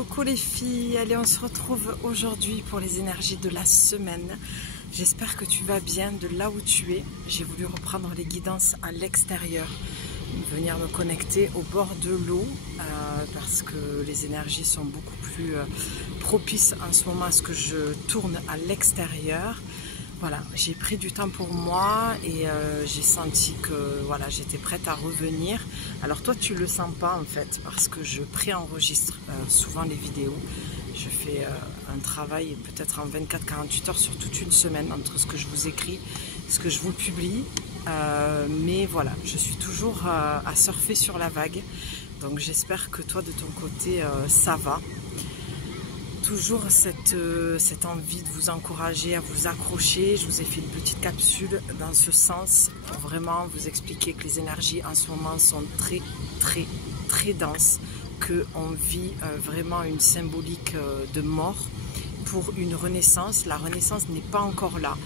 Coucou les filles, allez on se retrouve aujourd'hui pour les énergies de la semaine. J'espère que tu vas bien de là où tu es. J'ai voulu reprendre les guidances à l'extérieur, venir me connecter au bord de l'eau parce que les énergies sont beaucoup plus propices en ce moment à ce que je tourne à l'extérieur. Voilà, j'ai pris du temps pour moi et j'ai senti que voilà, j'étais prête à revenir. Alors toi tu le sens pas en fait parce que je préenregistre souvent les vidéos. Je fais un travail peut-être en 24-48 heures sur toute une semaine entre ce que je vous écris, ce que je vous publie. Mais voilà, je suis toujours à surfer sur la vague. Donc j'espère que toi de ton côté ça va. Toujours cette envie de vous encourager à vous accrocher. Je vous ai fait une petite capsule dans ce sens pour vraiment vous expliquer que les énergies en ce moment sont très denses, qu'on vit vraiment une symbolique de mort pour une renaissance. La renaissance n'est pas encore là.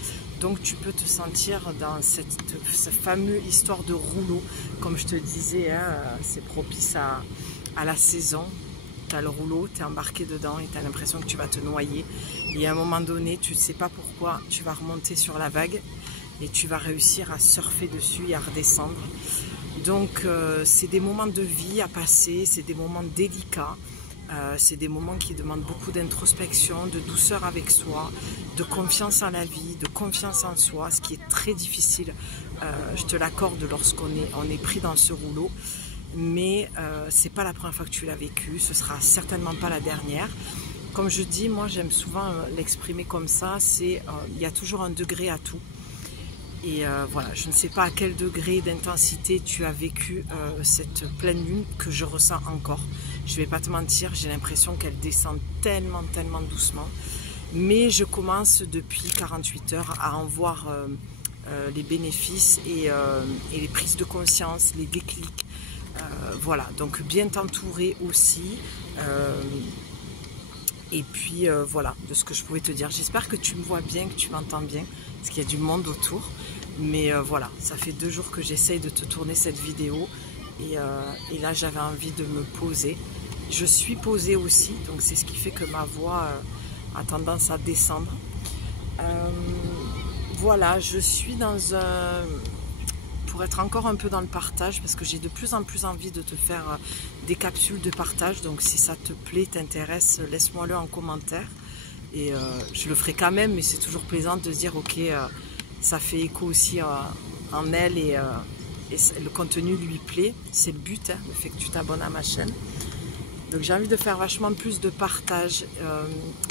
Donc tu peux te sentir dans cette fameuse histoire de rouleau. Comme je te disais, hein, c'est propice à la saison. Tu as le rouleau, tu es embarqué dedans et tu as l'impression que tu vas te noyer. Et à un moment donné, tu ne sais pas pourquoi, tu vas remonter sur la vague et tu vas réussir à surfer dessus et à redescendre. Donc c'est des moments de vie à passer, c'est des moments délicats. C'est des moments qui demandent beaucoup d'introspection, de douceur avec soi, de confiance en la vie, de confiance en soi, ce qui est très difficile, je te l'accorde, lorsqu'on est pris dans ce rouleau. Mais c'est pas la première fois que tu l'as vécu, ce sera certainement pas la dernière. Comme je dis, moi j'aime souvent l'exprimer comme ça, c'est il y a toujours un degré à tout. Et voilà, je ne sais pas à quel degré d'intensité tu as vécu cette pleine lune que je ressens encore. Je vais pas te mentir, j'ai l'impression qu'elle descend tellement doucement. Mais je commence depuis 48 heures à en voir les bénéfices et les prises de conscience, les déclics. Voilà, donc bien t'entourer aussi. Et puis voilà, de ce que je pouvais te dire. J'espère que tu me vois bien, que tu m'entends bien, parce qu'il y a du monde autour. Mais voilà, ça fait 2 jours que j'essaye de te tourner cette vidéo. Et là, j'avais envie de me poser. Je suis posée aussi, donc c'est ce qui fait que ma voix a tendance à descendre. Voilà, je suis dans un... pour être encore un peu dans le partage, parce que j'ai de plus en plus envie de te faire des capsules de partage. Donc si ça te plaît, t'intéresse, laisse-moi-le en commentaire. Et je le ferai quand même, mais c'est toujours plaisant de se dire, ok, ça fait écho aussi en elle et le contenu lui plaît. C'est le but, hein, le fait que tu t'abonnes à ma chaîne. Donc j'ai envie de faire vachement plus de partage.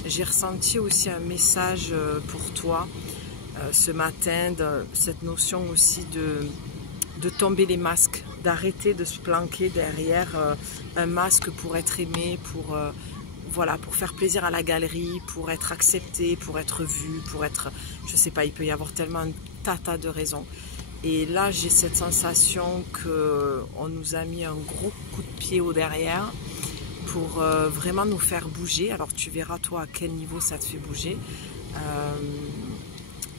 J'ai ressenti aussi un message pour toi ce matin, cette notion aussi de tomber les masques, d'arrêter de se planquer derrière un masque pour être aimé, voilà, pour faire plaisir à la galerie, pour être accepté, pour être vu, pour être, je sais pas, il peut y avoir tellement un tas de raisons. Et là, j'ai cette sensation qu'on nous a mis un gros coup de pied au derrière pour vraiment nous faire bouger. Alors tu verras toi à quel niveau ça te fait bouger.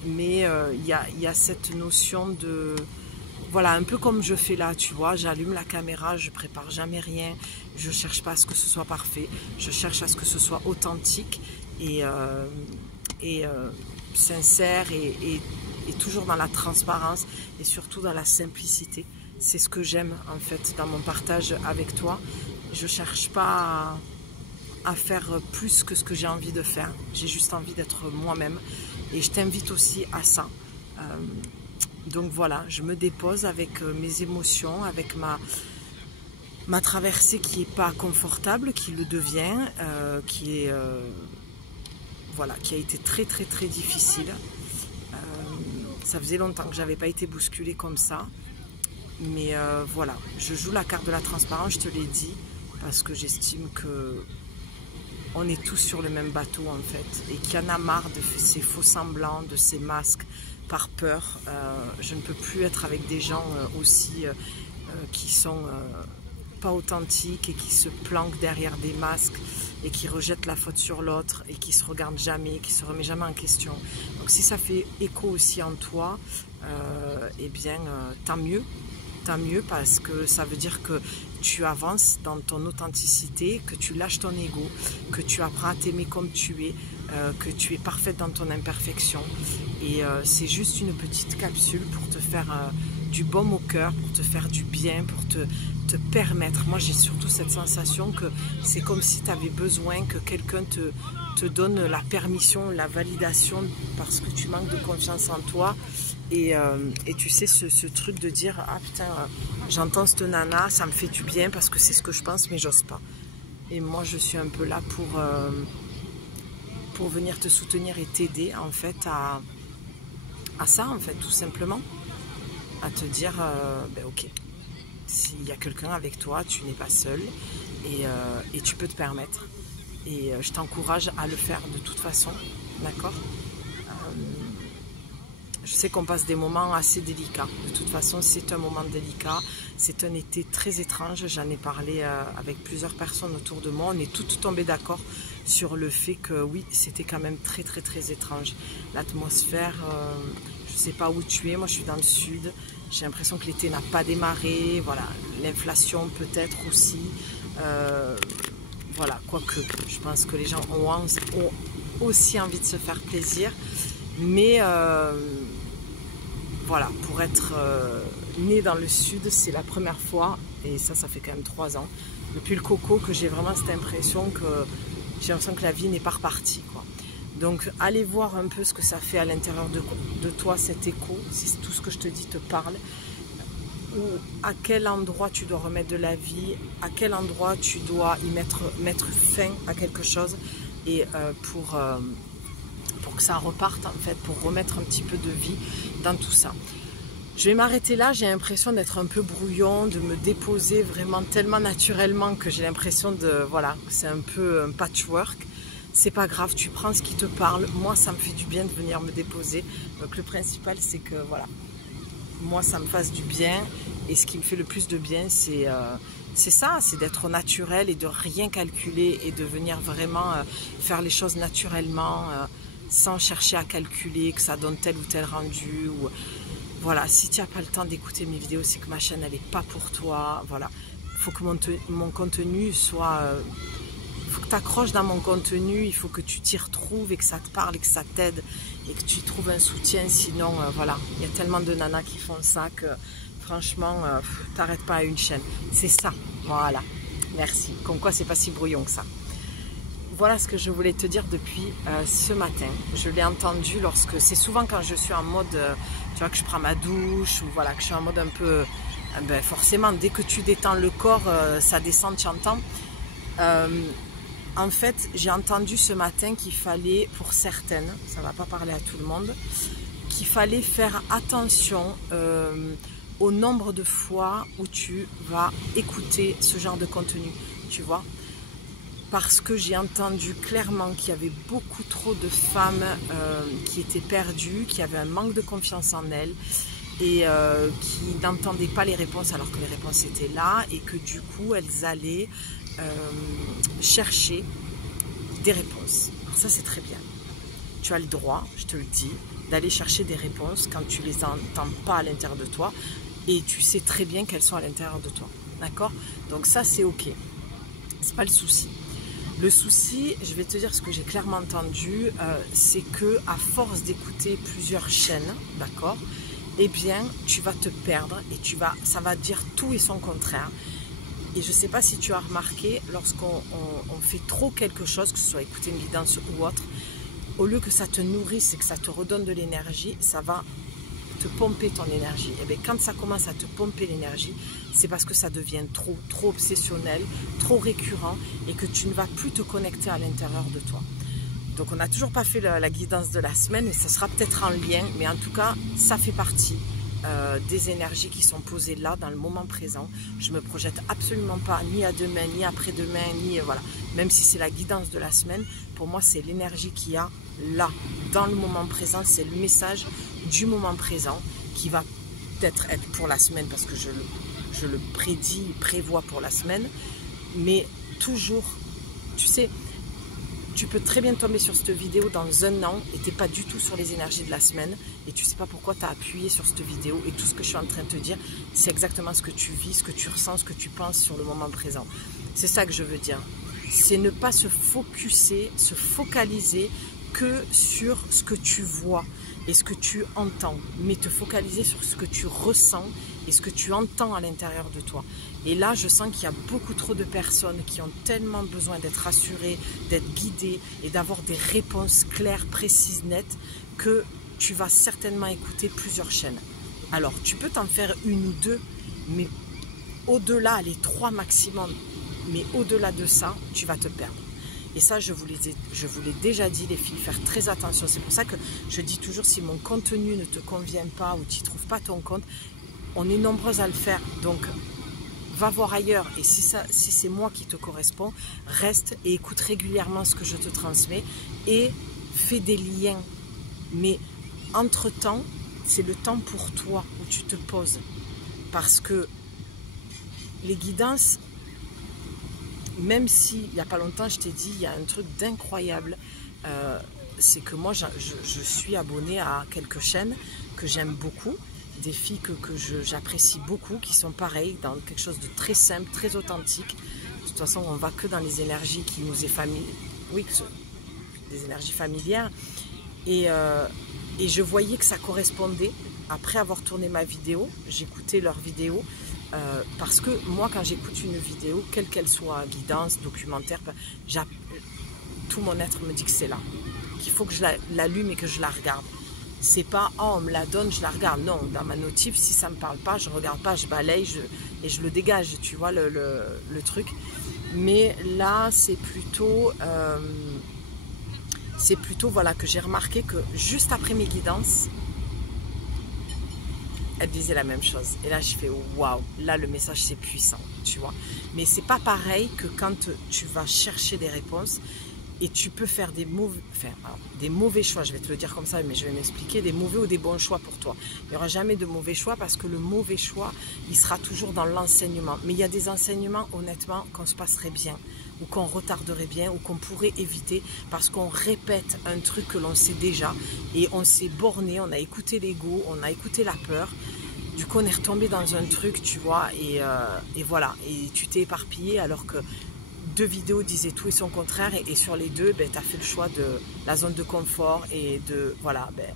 Mais il y a cette notion de... Voilà, un peu comme je fais là, tu vois, j'allume la caméra, je prépare jamais rien, je cherche pas à ce que ce soit parfait, je cherche à ce que ce soit authentique et sincère et toujours dans la transparence et surtout dans la simplicité. C'est ce que j'aime en fait dans mon partage avec toi. Je cherche pas à faire plus que ce que j'ai envie de faire, j'ai juste envie d'être moi-même et je t'invite aussi à ça. Donc voilà, je me dépose avec mes émotions, avec ma traversée qui n'est pas confortable, qui le devient, voilà, qui a été très difficile. Ça faisait longtemps que je n'avais pas été bousculée comme ça. Mais voilà, je joue la carte de la transparence, je te l'ai dit, parce que j'estime que on est tous sur le même bateau en fait, et qu'il y en a marre de ces faux semblants, de ces masques, par peur. Je ne peux plus être avec des gens aussi qui sont pas authentiques et qui se planquent derrière des masques et qui rejettent la faute sur l'autre et qui se regardent jamais, qui se remet jamais en question. Donc si ça fait écho aussi en toi, eh bien tant mieux parce que ça veut dire que tu avances dans ton authenticité, que tu lâches ton ego, que tu apprends à t'aimer comme tu es, que tu es parfaite dans ton imperfection. Et c'est juste une petite capsule pour te faire du baume au cœur, pour te faire du bien, pour te permettre. Moi, j'ai surtout cette sensation que c'est comme si tu avais besoin que quelqu'un te donne la permission, la validation, parce que tu manques de confiance en toi. Et tu sais, ce truc de dire, ah putain, j'entends cette nana, ça me fait du bien parce que c'est ce que je pense, mais j'ose pas. Et moi, je suis un peu là pour venir te soutenir et t'aider, en fait, à ça, en fait, tout simplement. À te dire, ben, ok, s'il y a quelqu'un avec toi, tu n'es pas seul et tu peux te permettre. Et je t'encourage à le faire de toute façon, d'accord? Je sais qu'on passe des moments assez délicats. De toute façon, c'est un moment délicat. C'est un été très étrange. J'en ai parlé avec plusieurs personnes autour de moi. On est toutes tombées d'accord sur le fait que oui, c'était quand même très très très étrange. L'atmosphère, je ne sais pas où tu es. Moi, je suis dans le sud. J'ai l'impression que l'été n'a pas démarré. Voilà, l'inflation peut-être aussi. Voilà, quoique, je pense que les gens ont aussi envie de se faire plaisir. Mais voilà, pour être né dans le sud, c'est la première fois, et ça fait quand même 3 ans, depuis le coco, que j'ai vraiment cette impression que j'ai l'impression que la vie n'est pas repartie, quoi. Donc allez voir un peu ce que ça fait à l'intérieur de toi, cet écho, si tout ce que je te dis te parle, ou à quel endroit tu dois remettre de la vie, à quel endroit tu dois y mettre fin à quelque chose, et pour que ça reparte, en fait, pour remettre un petit peu de vie dans tout ça. Je vais m'arrêter là, j'ai l'impression d'être un peu brouillon, de me déposer vraiment tellement naturellement que j'ai l'impression de, voilà, c'est un peu un patchwork. C'est pas grave, tu prends ce qui te parle. Moi, ça me fait du bien de venir me déposer. Donc le principal, c'est que, voilà, moi, ça me fasse du bien. Et ce qui me fait le plus de bien, c'est ça, c'est d'être naturel et de rien calculer et de venir vraiment faire les choses naturellement, sans chercher à calculer que ça donne tel ou tel rendu. Ou... Voilà, si tu n'as pas le temps d'écouter mes vidéos, c'est que ma chaîne, elle n'est pas pour toi. Voilà, il faut que mon contenu soit... il faut que tu accroches dans mon contenu, il faut que tu t'y retrouves et que ça te parle et que ça t'aide et que tu trouves un soutien. Sinon, voilà, il y a tellement de nanas qui font ça que franchement, t'arrêtes pas à une chaîne. C'est ça, voilà, merci. Comme quoi, c'est pas si brouillon que ça. Voilà ce que je voulais te dire depuis ce matin. Je l'ai entendu lorsque... C'est souvent quand je suis en mode... tu vois, que je prends ma douche ou voilà, que je suis en mode un peu... ben forcément, dès que tu détends le corps, ça descend, tu entends. En fait, j'ai entendu ce matin qu'il fallait, pour certaines, ça ne va pas parler à tout le monde, qu'il fallait faire attention au nombre de fois où tu vas écouter ce genre de contenu, tu vois. Parce que j'ai entendu clairement qu'il y avait beaucoup trop de femmes qui étaient perdues, qui avaient un manque de confiance en elles et qui n'entendaient pas les réponses alors que les réponses étaient là et que du coup elles allaient chercher des réponses. Alors ça, c'est très bien. Tu as le droit, je te le dis, d'aller chercher des réponses quand tu les entends pas à l'intérieur de toi et tu sais très bien qu'elles sont à l'intérieur de toi. D'accord? Donc ça, c'est ok. C'est pas le souci. Le souci, je vais te dire ce que j'ai clairement entendu, c'est que à force d'écouter plusieurs chaînes, d'accord, eh bien, tu vas te perdre et ça va dire tout et son contraire. Et je ne sais pas si tu as remarqué, lorsqu'on fait trop quelque chose, que ce soit écouter une guidance ou autre, au lieu que ça te nourrisse et que ça te redonne de l'énergie, ça va te pomper ton énergie. Et bien quand ça commence à te pomper l'énergie, c'est parce que ça devient trop obsessionnel, trop récurrent et que tu ne vas plus te connecter à l'intérieur de toi. Donc on n'a toujours pas fait la guidance de la semaine, mais ça sera peut-être en lien, mais en tout cas, ça fait partie des énergies qui sont posées là, dans le moment présent. Je ne me projette absolument pas, ni à demain, ni après-demain, ni voilà. Même si c'est la guidance de la semaine, pour moi, c'est l'énergie qu'il y a là, dans le moment présent. C'est le message du moment présent qui va peut-être être pour la semaine, parce que je le prévois pour la semaine. Mais toujours, tu sais, Tu peux très bien tomber sur cette vidéo dans un an et tu n'es pas du tout sur les énergies de la semaine et tu ne sais pas pourquoi tu as appuyé sur cette vidéo et tout ce que je suis en train de te dire, c'est exactement ce que tu vis, ce que tu ressens, ce que tu penses sur le moment présent. C'est ça que je veux dire. C'est ne pas se focaliser que sur ce que tu vois et ce que tu entends, mais te focaliser sur ce que tu ressens et ce que tu entends à l'intérieur de toi. Et là, je sens qu'il y a beaucoup trop de personnes qui ont tellement besoin d'être rassurées, d'être guidées et d'avoir des réponses claires, précises, nettes, que tu vas certainement écouter plusieurs chaînes. Alors, tu peux t'en faire une ou deux, mais au-delà, les 3 maximum, mais au-delà de ça, tu vas te perdre. Et ça, je vous l'ai déjà dit, les filles, faire très attention. C'est pour ça que je dis toujours, si mon contenu ne te convient pas ou tu ne trouves pas ton compte, on est nombreuses à le faire. Donc, va voir ailleurs. Et si c'est moi qui te correspond, reste et écoute régulièrement ce que je te transmets et fais des liens. Mais entre-temps, c'est le temps pour toi où tu te poses. Parce que les guidances, même si il n'y a pas longtemps, je t'ai dit, il y a un truc d'incroyable, c'est que moi, je suis abonnée à quelques chaînes que j'aime beaucoup, des filles que j'apprécie beaucoup, qui sont pareilles, dans quelque chose de très simple, très authentique. De toute façon, on ne va que dans les énergies qui nous est familières, oui, des énergies familières. Et je voyais que ça correspondait. Après avoir tourné ma vidéo, j'écoutais leurs vidéos. Parce que moi, quand j'écoute une vidéo, quelle qu'elle soit, guidance, documentaire, tout mon être me dit que c'est là, qu'il faut que je l'allume et que je la regarde. C'est pas « oh, on me la donne, je la regarde ». Non, dans ma notif, si ça me parle pas, je regarde pas, je balaye et je le dégage, tu vois le truc. Mais là, c'est plutôt voilà, que j'ai remarqué que juste après mes guidances, elle disait la même chose. Et là, je fais waouh, là, le message, c'est puissant, tu vois. Mais c'est pas pareil que quand tu vas chercher des réponses et tu peux faire des mauvais choix, je vais te le dire comme ça, mais je vais m'expliquer, des mauvais ou des bons choix pour toi. Il n'y aura jamais de mauvais choix parce que le mauvais choix, il sera toujours dans l'enseignement. Mais il y a des enseignements, honnêtement, qu'on se passerait bien ou qu'on retarderait bien ou qu'on pourrait éviter parce qu'on répète un truc que l'on sait déjà et on s'est borné, on a écouté l'ego, on a écouté la peur. Du coup, on est retombé dans un truc, tu vois, et voilà. Et tu t'es éparpillé alors que 2 vidéos disaient tout et son contraire. Et sur les 2, ben, tu as fait le choix de la zone de confort et de, voilà, ben,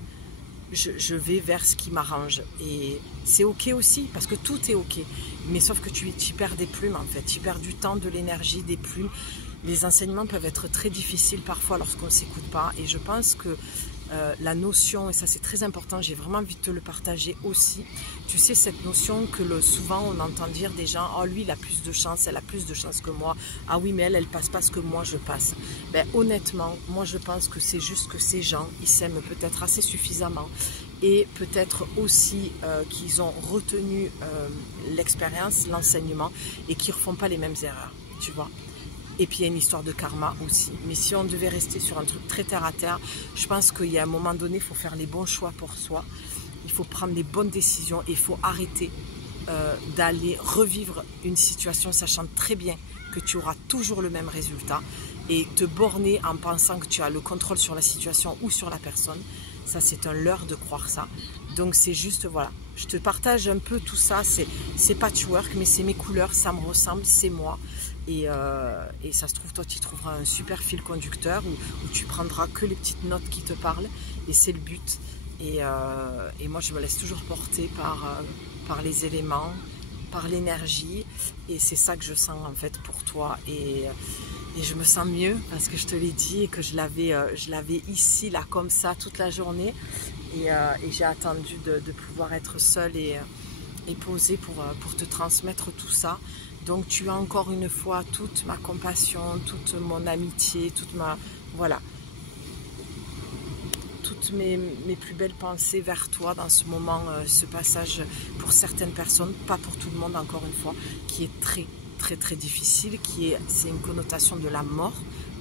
je vais vers ce qui m'arrange. Et c'est ok aussi, parce que tout est ok. Mais sauf que tu perds des plumes, en fait. Tu perds du temps, de l'énergie, des plumes. Les enseignements peuvent être très difficiles parfois lorsqu'on ne s'écoute pas. Et je pense que la notion, et ça c'est très important, j'ai vraiment envie de te le partager aussi. Tu sais, cette notion que souvent on entend dire des gens, oh lui il a plus de chance, elle a plus de chance que moi. Ah oui, mais elle passe pas ce que moi je passe. Ben, honnêtement, moi je pense que c'est juste que ces gens, ils s'aiment peut-être assez suffisamment. Et peut-être aussi qu'ils ont retenu l'expérience, l'enseignement, et qu'ils ne refont pas les mêmes erreurs, tu vois. Et puis il y a une histoire de karma aussi. Mais si on devait rester sur un truc très terre à terre, je pense qu'il y a un moment donné, il faut faire les bons choix pour soi. Il faut prendre les bonnes décisions et il faut arrêter d'aller revivre une situation sachant très bien que tu auras toujours le même résultat et te borner en pensant que tu as le contrôle sur la situation ou sur la personne. Ça, c'est un leurre de croire ça. Donc, c'est juste, voilà, je te partage un peu tout ça. C'est patchwork, mais c'est mes couleurs, ça me ressemble, c'est moi. Et ça se trouve, toi, tu trouveras un super fil conducteur où tu prendras que les petites notes qui te parlent. Et c'est le but. Et moi, je me laisse toujours porter par les éléments, par l'énergie. Et c'est ça que je sens, en fait, pour toi. Et je me sens mieux parce que je te l'ai dit et que je l'avais ici, là, comme ça, toute la journée. Et j'ai attendu de pouvoir être seule et posée pour te transmettre tout ça. Donc tu as encore une fois toute ma compassion, toute mon amitié, voilà, toutes mes plus belles pensées vers toi dans ce moment, ce passage pour certaines personnes, pas pour tout le monde encore une fois, qui est très très très difficile, c'est une connotation de la mort,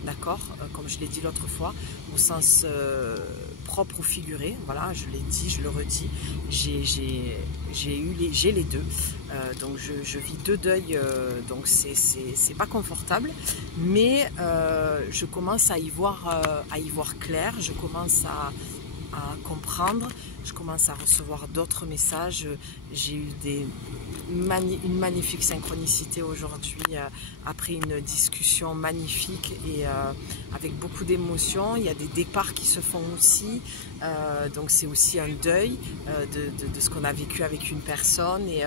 d'accord, comme je l'ai dit l'autre fois, au sens propre ou figuré. Voilà, je l'ai dit, je le redis, j'ai les deux. Donc je vis deux deuils, donc c'est pas confortable, mais je commence à y voir clair, je commence à comprendre, je commence à recevoir d'autres messages. J'ai eu une magnifique synchronicité aujourd'hui après une discussion magnifique et avec beaucoup d'émotions. Il y a des départs qui se font aussi, donc c'est aussi un deuil de ce qu'on a vécu avec une personne et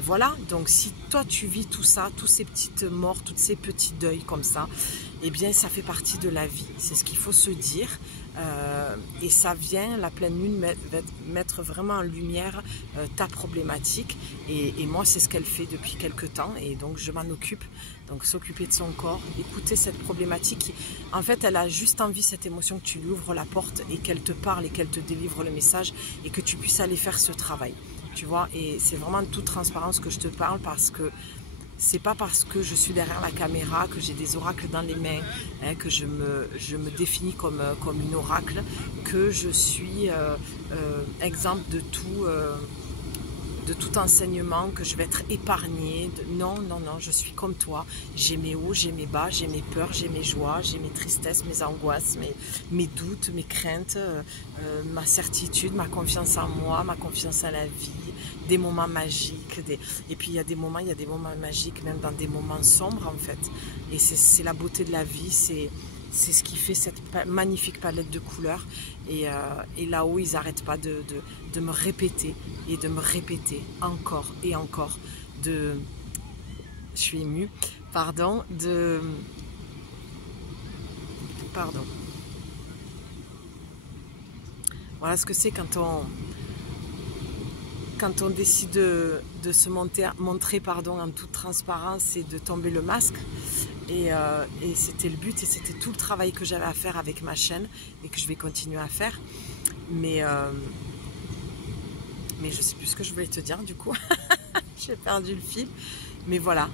voilà. Donc si toi tu vis tout ça, toutes ces petites morts, tous ces petits deuils comme ça, eh bien ça fait partie de la vie, c'est ce qu'il faut se dire. Et ça vient, la pleine lune, mettre vraiment en lumière ta problématique et moi c'est ce qu'elle fait depuis quelques temps et donc je m'en occupe, donc s'occuper de son corps, écouter cette problématique. En fait elle a juste envie, cette émotion, que tu lui ouvres la porte et qu'elle te parle et qu'elle te délivre le message et que tu puisses aller faire ce travail, tu vois. Et c'est vraiment de toute transparence que je te parle, parce que c'est pas parce que je suis derrière la caméra, que j'ai des oracles dans les mains, hein, que je me définis comme une oracle, que je suis exempte de tout enseignement, que je vais être épargnée. Non, non, non, je suis comme toi. J'ai mes hauts, j'ai mes bas, j'ai mes peurs, j'ai mes joies, j'ai mes tristesses, mes angoisses, mes doutes, mes craintes, ma certitude, ma confiance en moi, ma confiance en la vie, des moments magiques. Et puis il y a des moments magiques, même dans des moments sombres en fait. Et c'est la beauté de la vie, c'est ce qui fait cette magnifique palette de couleurs. Et là-haut, ils n'arrêtent pas de me répéter et de me répéter encore et encore. Je suis émue, pardon, pardon. Voilà ce que c'est quand on décide de se montrer en toute transparence et de tomber le masque. Et c'était le but et c'était tout le travail que j'avais à faire avec ma chaîne et que je vais continuer à faire. Mais je sais plus ce que je voulais te dire du coup. J'ai perdu le fil. Mais voilà.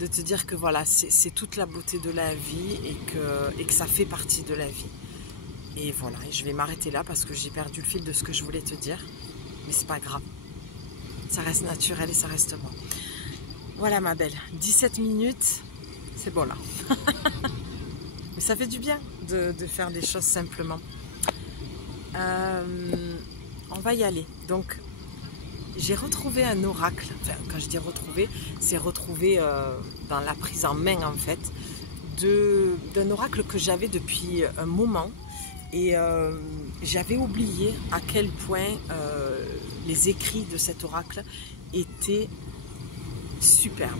De te dire que voilà, c'est toute la beauté de la vie et que ça fait partie de la vie. Et voilà, et je vais m'arrêter là parce que j'ai perdu le fil de ce que je voulais te dire. Mais c'est pas grave. Ça reste naturel et ça reste bon. Voilà ma belle, 17 minutes, c'est bon là. Mais ça fait du bien de faire les choses simplement. On va y aller. Donc, j'ai retrouvé un oracle. Enfin, quand je dis retrouver, c'est retrouver dans la prise en main en fait, d'un oracle que j'avais depuis un moment. Et j'avais oublié à quel point les écrits de cet oracle étaient superbes.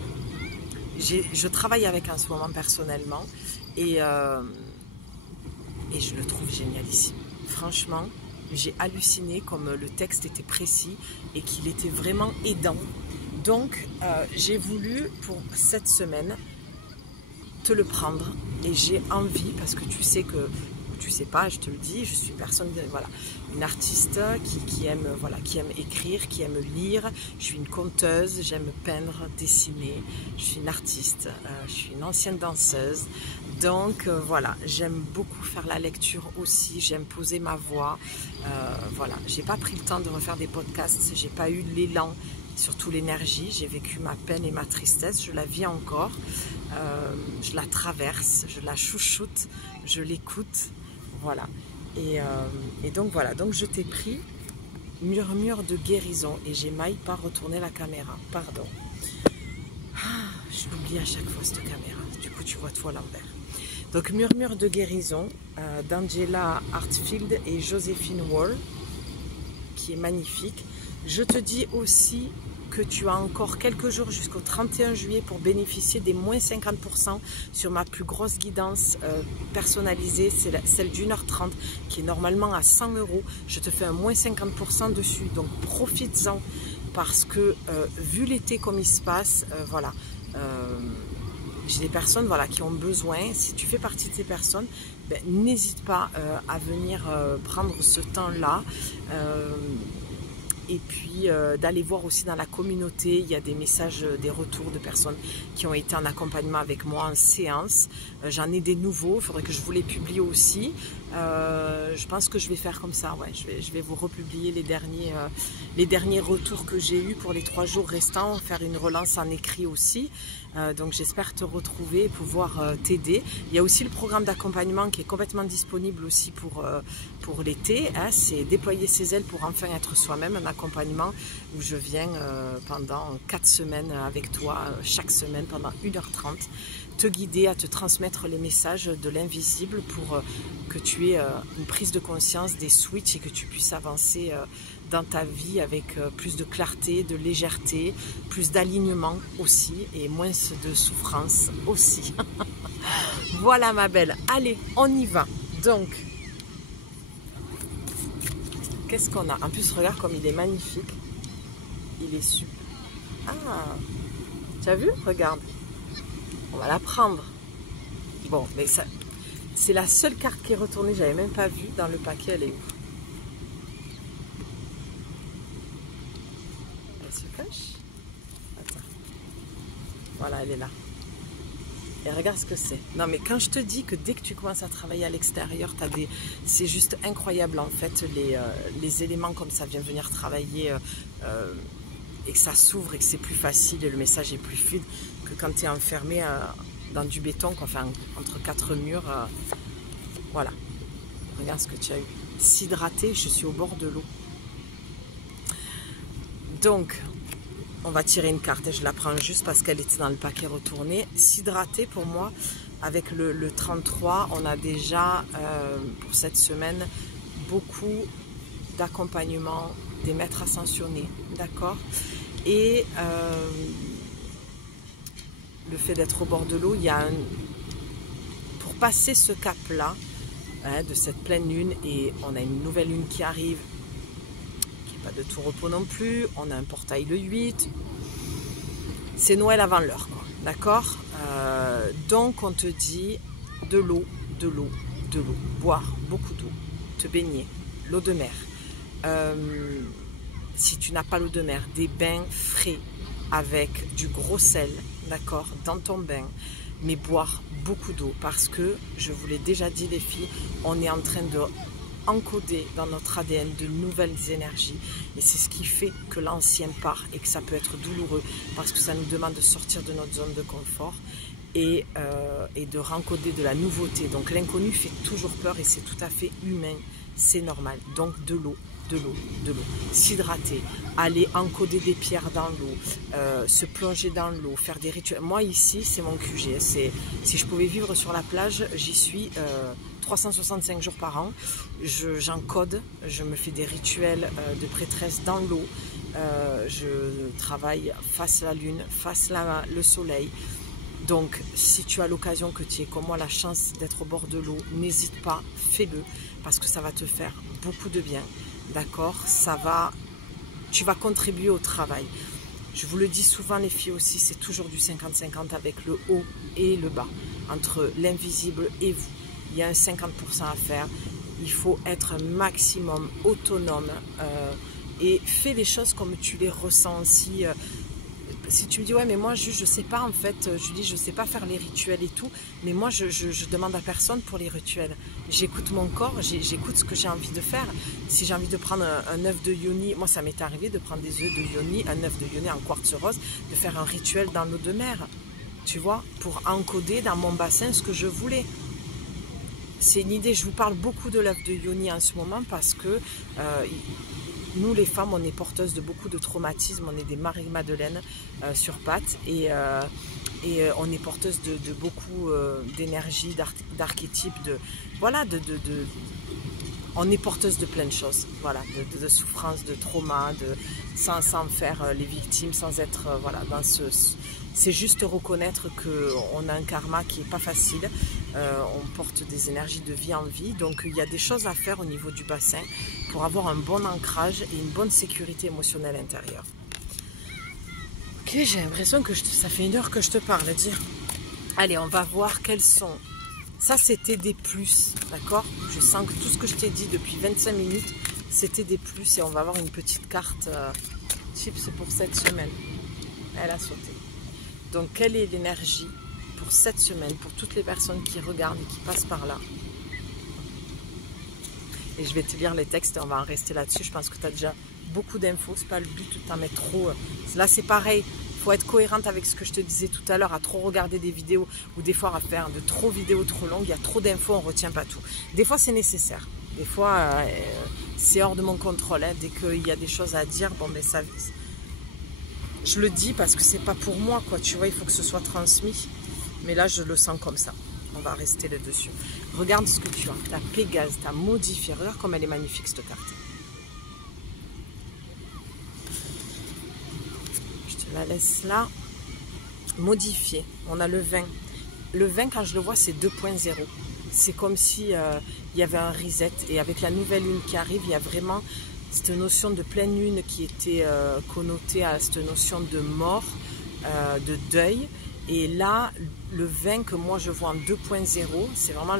Je travaille avec en ce moment personnellement et je le trouve génialissime. Franchement, j'ai halluciné comme le texte était précis et qu'il était vraiment aidant. Donc, j'ai voulu pour cette semaine te le prendre et j'ai envie, parce que tu sais que tu sais pas, je te le dis, je suis une artiste qui aime écrire, qui aime lire. Je suis une conteuse, j'aime peindre, dessiner. Je suis une artiste, je suis une ancienne danseuse. Donc voilà, j'aime beaucoup faire la lecture aussi, j'aime poser ma voix. Voilà, j'ai pas pris le temps de refaire des podcasts, j'ai pas eu l'élan, surtout l'énergie. J'ai vécu ma peine et ma tristesse, je la vis encore. Je la traverse, je la chouchoute, je l'écoute. Voilà, et donc voilà, donc je t'ai pris murmure de guérison et j'ai maille pas retourné la caméra, pardon. Je l'oublie à chaque fois cette caméra, du coup tu vois tout à l'envers. Donc murmure de guérison d'Angela Hartfield et Joséphine Wall, qui est magnifique. Je te dis aussi que tu as encore quelques jours jusqu'au 31 juillet pour bénéficier des moins 50% sur ma plus grosse guidance personnalisée, c'est celle d'1h30 qui est normalement à 100 €. Je te fais un moins 50% dessus, donc profites-en parce que vu l'été comme il se passe, voilà, j'ai des personnes qui ont besoin. Si tu fais partie de ces personnes, n'hésite pas à venir prendre ce temps-là. et puis d'aller voir aussi dans la communauté, il y a des messages, des retours de personnes qui ont été en accompagnement avec moi en séance. J'en ai des nouveaux, il faudrait que je vous les publie aussi. Je pense que je vais faire comme ça, ouais. Je vais vous republier les derniers retours que j'ai eus pour les 3 jours restants, faire une relance en écrit aussi. Donc j'espère te retrouver et pouvoir t'aider. Il y a aussi le programme d'accompagnement qui est complètement disponible aussi pour l'été. Hein, c'est déployer ses ailes pour enfin être soi-même, un accompagnement où je viens pendant 4 semaines avec toi, chaque semaine pendant 1h30, te guider à te transmettre les messages de l'invisible pour que tu aies une prise de conscience des switches et que tu puisses avancer dans ta vie avec plus de clarté, de légèreté, plus d'alignement aussi et moins de souffrance aussi. Voilà ma belle, allez, on y va. Donc, qu'est-ce qu'on a? En plus, regarde comme il est magnifique. Il est super. Ah, tu as vu? Regarde. On va la prendre. Bon, mais ça, c'est la seule carte qui est retournée. J'avais même pas vu dans le paquet. Elle est où? Elle se cache. Attends. Voilà, elle est là. Et regarde ce que c'est. Non, mais quand je te dis que dès que tu commences à travailler à l'extérieur, c'est juste incroyable en fait les éléments comme ça viennent venir travailler et que ça s'ouvre et que c'est plus facile et le message est plus fluide que quand tu es enfermé dans du béton, enfin entre 4 murs. Voilà. Regarde ce que tu as eu. S'hydrater, je suis au bord de l'eau. Donc, on va tirer une carte et je la prends juste parce qu'elle était dans le paquet retourné. S'hydrater, pour moi, avec le 33, on a déjà, pour cette semaine, beaucoup d'accompagnement des maîtres ascensionnés, d'accord? Et le fait d'être au bord de l'eau, il y a pour passer ce cap-là, hein, de cette pleine lune, et on a une nouvelle lune qui arrive, pas de tout repos non plus, on a un portail le 8, c'est Noël avant l'heure, d'accord? Donc on te dit de l'eau, de l'eau, de l'eau, boire beaucoup d'eau, te baigner, l'eau de mer. Si tu n'as pas l'eau de mer, des bains frais avec du gros sel, d'accord, dans ton bain, mais boire beaucoup d'eau parce que, je vous l'ai déjà dit les filles, on est en train de encoder dans notre ADN de nouvelles énergies et c'est ce qui fait que l'ancien part et que ça peut être douloureux parce que ça nous demande de sortir de notre zone de confort et de rencoder de la nouveauté. Donc l'inconnu fait toujours peur et c'est tout à fait humain, c'est normal. Donc de l'eau, de l'eau, de l'eau, s'hydrater, aller encoder des pierres dans l'eau, se plonger dans l'eau, faire des rituels. Moi ici c'est mon QG, si je pouvais vivre sur la plage, j'y suis 365 jours par an, j'encode, je me fais des rituels de prêtresse dans l'eau, je travaille face à la lune, face le soleil. Donc si tu as l'occasion que tu aies comme moi la chance d'être au bord de l'eau, n'hésite pas, fais-le, parce que ça va te faire beaucoup de bien, d'accord? Tu vas contribuer au travail. Je vous le dis souvent les filles aussi, c'est toujours du 50-50 avec le haut et le bas, entre l'invisible et vous. Il y a un 50% à faire, il faut être un maximum autonome et fais les choses comme tu les ressens aussi. Si tu me dis ouais mais moi je sais pas en fait, je dis je sais pas faire les rituels et tout, mais moi je demande à personne pour les rituels. J'écoute mon corps, j'écoute ce que j'ai envie de faire. Si j'ai envie de prendre un œuf de yoni, moi ça m'est arrivé de prendre des œufs de yoni, un œuf de yoni en quartz rose, de faire un rituel dans l'eau de mer, tu vois, pour encoder dans mon bassin ce que je voulais. C'est une idée, je vous parle beaucoup de l'œuf de yoni en ce moment parce que nous les femmes on est porteuses de beaucoup de traumatismes, on est des Marie-Madeleine sur pattes et on est porteuses de beaucoup d'énergie, d'archétypes, on est porteuse de plein de choses, voilà, de souffrance, de trauma, sans faire les victimes, sans être voilà, dans c'est juste reconnaître qu'on a un karma qui n'est pas facile, on porte des énergies de vie en vie, donc il y a des choses à faire au niveau du bassin pour avoir un bon ancrage et une bonne sécurité émotionnelle intérieure. Ok, j'ai l'impression que ça fait 1 heure que je te parle, dire. Allez, on va voir quels sont. Ça, c'était des plus, d'accord? Je sens que tout ce que je t'ai dit depuis 25 minutes, C'était des plus et on va avoir une petite carte chips pour cette semaine. Elle a sauté. Donc, quelle est l'énergie pour cette semaine, pour toutes les personnes qui regardent et qui passent par là? Et je vais te lire les textes et on va en rester là-dessus. Je pense que tu as déjà beaucoup d'infos. C'est pas le but de t'en mettre trop. Là, c'est pareil. Il faut être cohérente avec ce que je te disais tout à l'heure, à trop regarder des vidéos ou des fois à faire de trop vidéos trop longues. Il y a trop d'infos, on ne retient pas tout. Des fois, c'est nécessaire. Des fois, c'est hors de mon contrôle. Hein. Dès qu'il y a des choses à dire, bon, mais ça... Je le dis parce que c'est pas pour moi, quoi. Tu vois, il faut que ce soit transmis. Mais là, je le sens comme ça. On va rester là-dessus. Regarde ce que tu as. Tu as Pégase, tu as modifié. Regarde comme elle est magnifique, cette carte. Je te la laisse là. Modifié. On a le 20. Le 20, quand je le vois, c'est 2.0. C'est comme si il y avait un reset. Et avec la nouvelle lune qui arrive, il y a vraiment cette notion de pleine lune qui était connotée à cette notion de mort, de deuil. Et là, le 20 que moi je vois en 2.0, c'est vraiment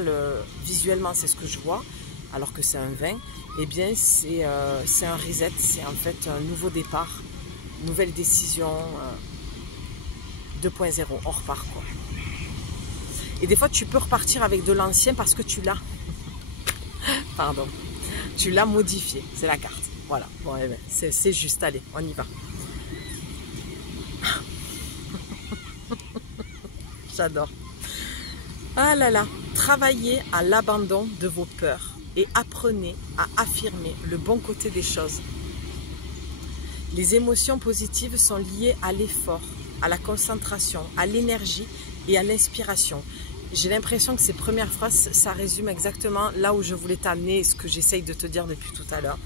visuellement c'est ce que je vois, alors que c'est un 20, eh bien c'est un reset, c'est en fait un nouveau départ, nouvelle décision, 2.0, on repart quoi. Et des fois tu peux repartir avec de l'ancien parce que tu l'as, pardon, tu l'as modifié, c'est la carte, voilà, bon, eh bien, c'est juste, allez, on y va. J'adore. Ah là là, travaillez à l'abandon de vos peurs et apprenez à affirmer le bon côté des choses. Les émotions positives sont liées à l'effort, à la concentration, à l'énergie et à l'inspiration. J'ai l'impression que ces premières phrases, ça résume exactement là où je voulais t'amener et ce que j'essaye de te dire depuis tout à l'heure.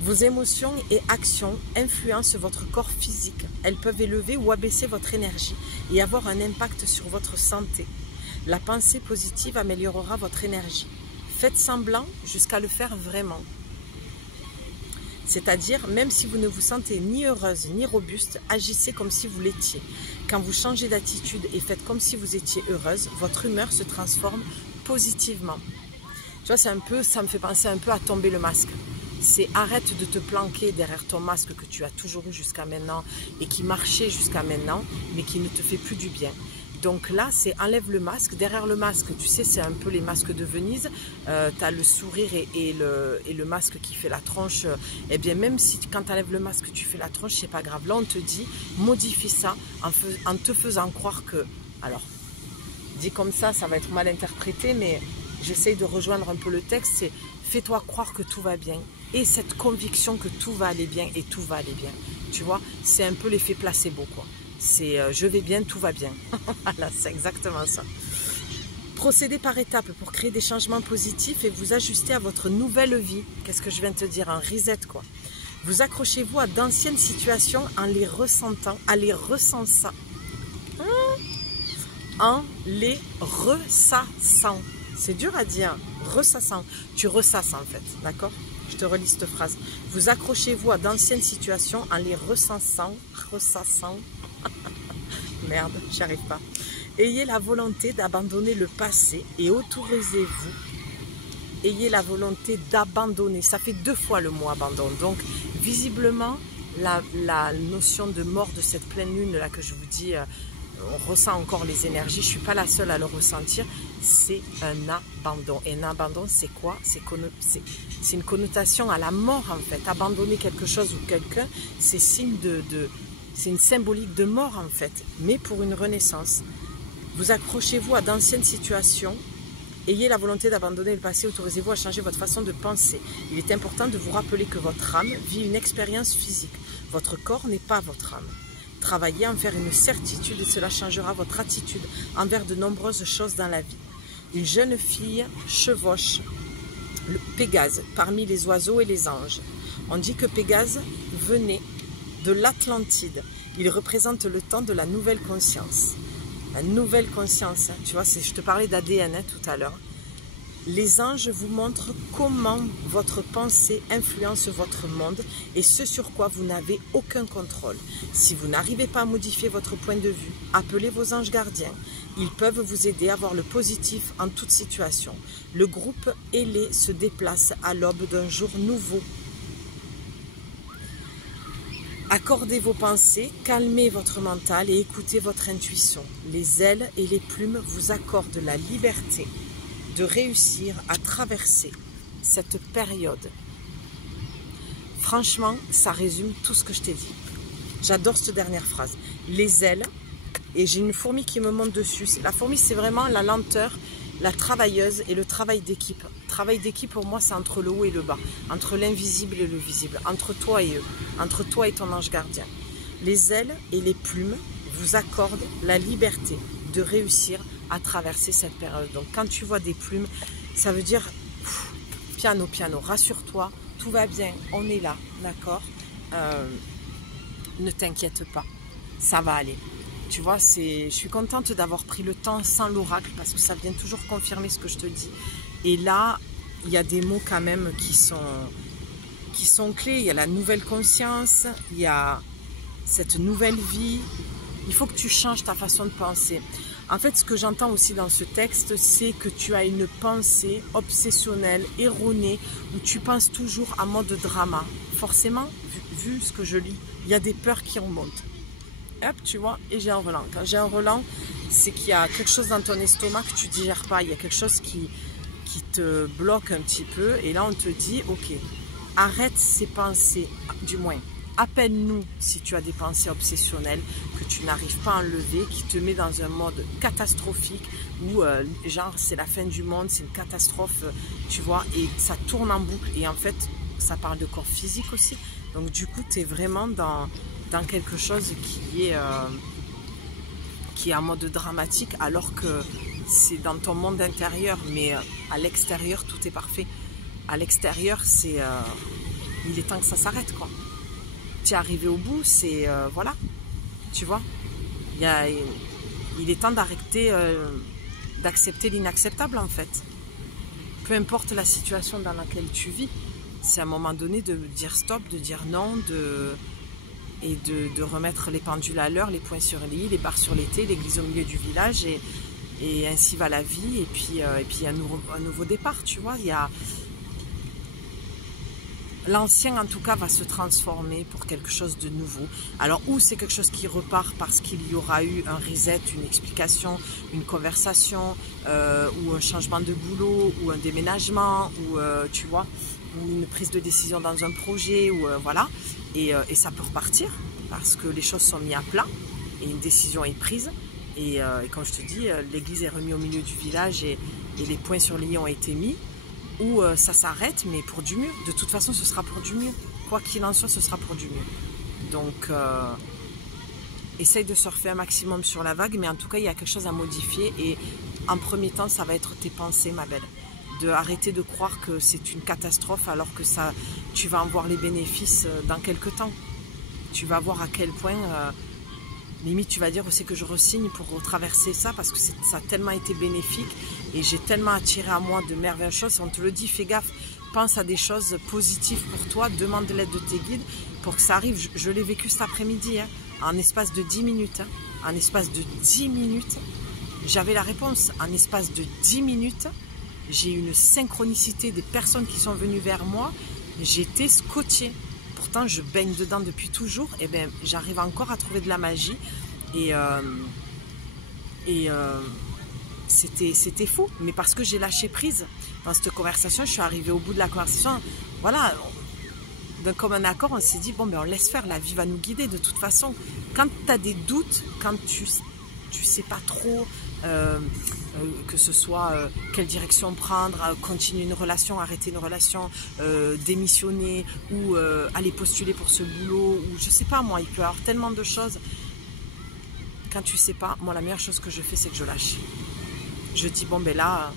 Vos émotions et actions influencent votre corps physique. Elles peuvent élever ou abaisser votre énergie et avoir un impact sur votre santé. La pensée positive améliorera votre énergie. Faites semblant jusqu'à le faire vraiment. C'est-à-dire, même si vous ne vous sentez ni heureuse ni robuste, agissez comme si vous l'étiez. Quand vous changez d'attitude et faites comme si vous étiez heureuse, votre humeur se transforme positivement. Tu vois, ça me fait penser un peu à tomber le masque. C'est arrête de te planquer derrière ton masque que tu as toujours eu jusqu'à maintenant et qui marchait jusqu'à maintenant, mais qui ne te fait plus du bien. Donc là, c'est enlève le masque. Derrière le masque, tu sais, c'est un peu les masques de Venise. Tu as le sourire et le masque qui fait la tronche. Eh bien, même si quand tu enlèves le masque, tu fais la tronche, c'est pas grave. Là, on te dit, modifie ça en te faisant croire que... Alors, dit comme ça va être mal interprété, mais j'essaye de rejoindre un peu le texte. C'est fais-toi croire que tout va bien. Et cette conviction que tout va aller bien et tout va aller bien. Tu vois, c'est un peu l'effet placebo, quoi. C'est je vais bien, tout va bien. Voilà, c'est exactement ça. Procédez par étapes pour créer des changements positifs et vous ajuster à votre nouvelle vie. Qu'est-ce que je viens de te dire? Un reset, quoi. Vous accrochez-vous à d'anciennes situations en les ressentant, en les ressensant. En les ressassant. C'est dur à dire. Ressassant. Tu ressasses en fait, d'accord? Je te relis cette phrase. Vous accrochez-vous à d'anciennes situations en les ressassant. Merde, j'y arrive pas. Ayez la volonté d'abandonner le passé et autorisez-vous. Ayez la volonté d'abandonner. Ça fait 2 fois le mot abandon. Donc, visiblement, la notion de mort de cette pleine lune là que je vous dis, on ressent encore les énergies. Je ne suis pas la seule à le ressentir. C'est un abandon. Et un abandon, c'est quoi? C'est une connotation à la mort en fait. Abandonner quelque chose ou quelqu'un, c'est signe c'est une symbolique de mort en fait, mais pour une renaissance. Vous accrochez-vous à d'anciennes situations, ayez la volonté d'abandonner le passé, autorisez-vous à changer votre façon de penser. Il est important de vous rappeler que votre âme vit une expérience physique. Votre corps n'est pas votre âme. Travaillez à en faire une certitude et cela changera votre attitude envers de nombreuses choses dans la vie. Une jeune fille chevauche le Pégase parmi les oiseaux et les anges. On dit que Pégase venait de l'Atlantide. Il représente le temps de la nouvelle conscience. La nouvelle conscience, hein, tu vois, je te parlais d'ADN hein, tout à l'heure. Les anges vous montrent comment votre pensée influence votre monde et ce sur quoi vous n'avez aucun contrôle. Si vous n'arrivez pas à modifier votre point de vue, appelez vos anges gardiens. Ils peuvent vous aider à voir le positif en toute situation. Le groupe ailé se déplace à l'aube d'un jour nouveau. Accordez vos pensées, calmez votre mental et écoutez votre intuition. Les ailes et les plumes vous accordent la liberté de réussir à traverser cette période. Franchement, ça résume tout ce que je t'ai dit. J'adore cette dernière phrase. Les ailes, et j'ai une fourmi qui me monte dessus. La fourmi, c'est vraiment la lenteur, la travailleuse et le travail d'équipe. Travail d'équipe, pour moi, c'est entre le haut et le bas, entre l'invisible et le visible, entre toi et eux, entre toi et ton ange gardien. Les ailes et les plumes vous accordent la liberté de réussir à traverser cette période. Donc, quand tu vois des plumes, ça veut dire piano, piano, rassure-toi, tout va bien, on est là, d'accord? Ne t'inquiète pas, ça va aller. Tu vois, je suis contente d'avoir pris le temps sans l'oracle parce que ça vient toujours confirmer ce que je te dis. Et là, il y a des mots quand même qui sont clés. Il y a la nouvelle conscience, il y a cette nouvelle vie. Il faut que tu changes ta façon de penser. En fait, ce que j'entends aussi dans ce texte, c'est que tu as une pensée obsessionnelle, erronée, où tu penses toujours en mode drama. Forcément, vu ce que je lis, il y a des peurs qui remontent. Hop, tu vois, et j'ai un relent. Quand j'ai un relent, c'est qu'il y a quelque chose dans ton estomac que tu ne digères pas. Il y a quelque chose qui te bloque un petit peu. Et là, on te dit, ok, arrête ces pensées, du moins, appelle-nous si tu as des pensées obsessionnelles que tu n'arrives pas à enlever, qui te met dans un mode catastrophique où, genre, c'est la fin du monde, c'est une catastrophe, tu vois, et ça tourne en boucle. Et en fait, ça parle de corps physique aussi. Donc, du coup, tu es vraiment dans quelque chose qui est en mode dramatique, alors que c'est dans ton monde intérieur, mais à l'extérieur, tout est parfait. À l'extérieur, il est temps que ça s'arrête, quoi. Tu es arrivé au bout, voilà, tu vois. Il est temps d'arrêter, d'accepter l'inacceptable, en fait. Peu importe la situation dans laquelle tu vis, c'est à un moment donné de dire stop, de dire non, et de remettre les pendules à l'heure, les points sur les i, les barres sur les t, l'église au milieu du village, et ainsi va la vie, et puis un nouveau départ, tu vois. L'ancien, en tout cas, va se transformer pour quelque chose de nouveau. Alors, ou c'est quelque chose qui repart parce qu'il y aura eu un reset, une explication, une conversation, ou un changement de boulot, ou un déménagement, ou tu vois, ou une prise de décision dans un projet, ou voilà. Et ça peut repartir parce que les choses sont mises à plat et une décision est prise. Et comme je te dis, l'église est remise au milieu du village et les points sur les i ont été mis. Ou ça s'arrête, mais pour du mieux. De toute façon, ce sera pour du mieux. Quoi qu'il en soit, ce sera pour du mieux. Donc, essaye de surfer un maximum sur la vague, mais en tout cas, il y a quelque chose à modifier. Et en premier temps, ça va être tes pensées, ma belle. De arrêter de croire que c'est une catastrophe alors que tu vas en voir les bénéfices dans quelques temps. Tu vas voir à quel point, limite tu vas dire aussi que je resigne pour traverser ça parce que ça a tellement été bénéfique et j'ai tellement attiré à moi de merveilleuses choses. On te le dit, fais gaffe, pense à des choses positives pour toi, demande l'aide de tes guides pour que ça arrive. Je l'ai vécu cet après-midi, hein, en espace de 10 minutes. Hein, en espace de 10 minutes, j'avais la réponse. En espace de 10 minutes, j'ai eu une synchronicité des personnes qui sont venues vers moi. J'étais scotchée. Pourtant, je baigne dedans depuis toujours. Et bien, j'arrive encore à trouver de la magie. Et c'était fou. Mais parce que j'ai lâché prise dans cette conversation, je suis arrivée au bout de la conversation. Voilà, d'un commun accord, on s'est dit, bon, ben on laisse faire. La vie va nous guider de toute façon. Quand tu as des doutes, quand tu sais pas trop... que ce soit quelle direction prendre, continuer une relation, arrêter une relation, démissionner ou aller postuler pour ce boulot, ou je sais pas moi, il peut y avoir tellement de choses. Quand tu sais pas, moi la meilleure chose que je fais, c'est que je lâche. Je dis bon ben là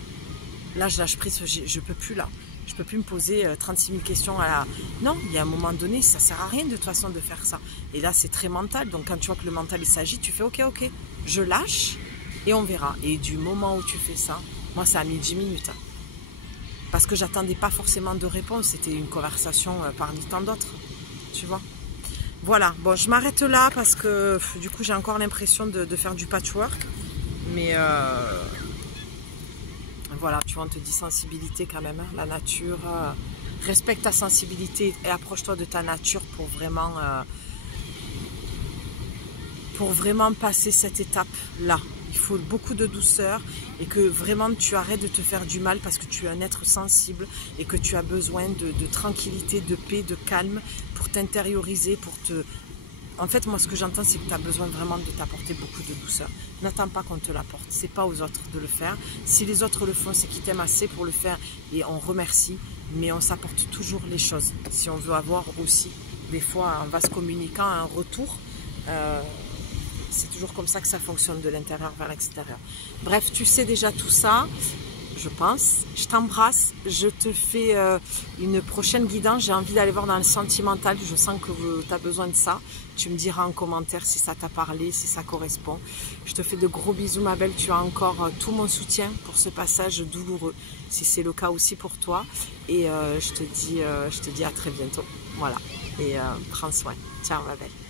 je lâche prise, je peux plus là. Je peux plus me poser 36 000 questions à la... Non, il y a un moment donné, ça sert à rien de toute façon de faire ça. Et là, c'est très mental. Donc, quand tu vois que le mental, il s'agit, tu fais ok, je lâche et on verra. Et du moment où tu fais ça, moi, ça a mis 10 minutes. Hein. Parce que j'attendais pas forcément de réponse. C'était une conversation parmi tant d'autres. Tu vois. Voilà. Bon, je m'arrête là parce que du coup, j'ai encore l'impression de faire du patchwork. Mais... Voilà, tu vois, on te dit sensibilité quand même, hein, la nature, respecte ta sensibilité et approche-toi de ta nature pour vraiment pour vraiment passer cette étape-là. Il faut beaucoup de douceur et que vraiment tu arrêtes de te faire du mal parce que tu es un être sensible et que tu as besoin de tranquillité, de paix, de calme pour t'intérioriser, pour te... En fait, moi, ce que j'entends, c'est que tu as besoin vraiment de t'apporter beaucoup de douceur. N'attends pas qu'on te l'apporte. C'est pas aux autres de le faire. Si les autres le font, c'est qu'ils t'aiment assez pour le faire et on remercie. Mais on s'apporte toujours les choses. Si on veut avoir aussi, des fois, en vase communicant, un retour, c'est toujours comme ça que ça fonctionne de l'intérieur vers l'extérieur. Bref, tu sais déjà tout ça, je pense. Je t'embrasse. Je te fais une prochaine guidance. J'ai envie d'aller voir dans le sentimental. Je sens que tu as besoin de ça. Tu me diras en commentaire si ça t'a parlé, si ça correspond. Je te fais de gros bisous, ma belle. Tu as encore tout mon soutien pour ce passage douloureux, si c'est le cas aussi pour toi. Et je te dis à très bientôt. Voilà. Et prends soin. Ciao, ma belle.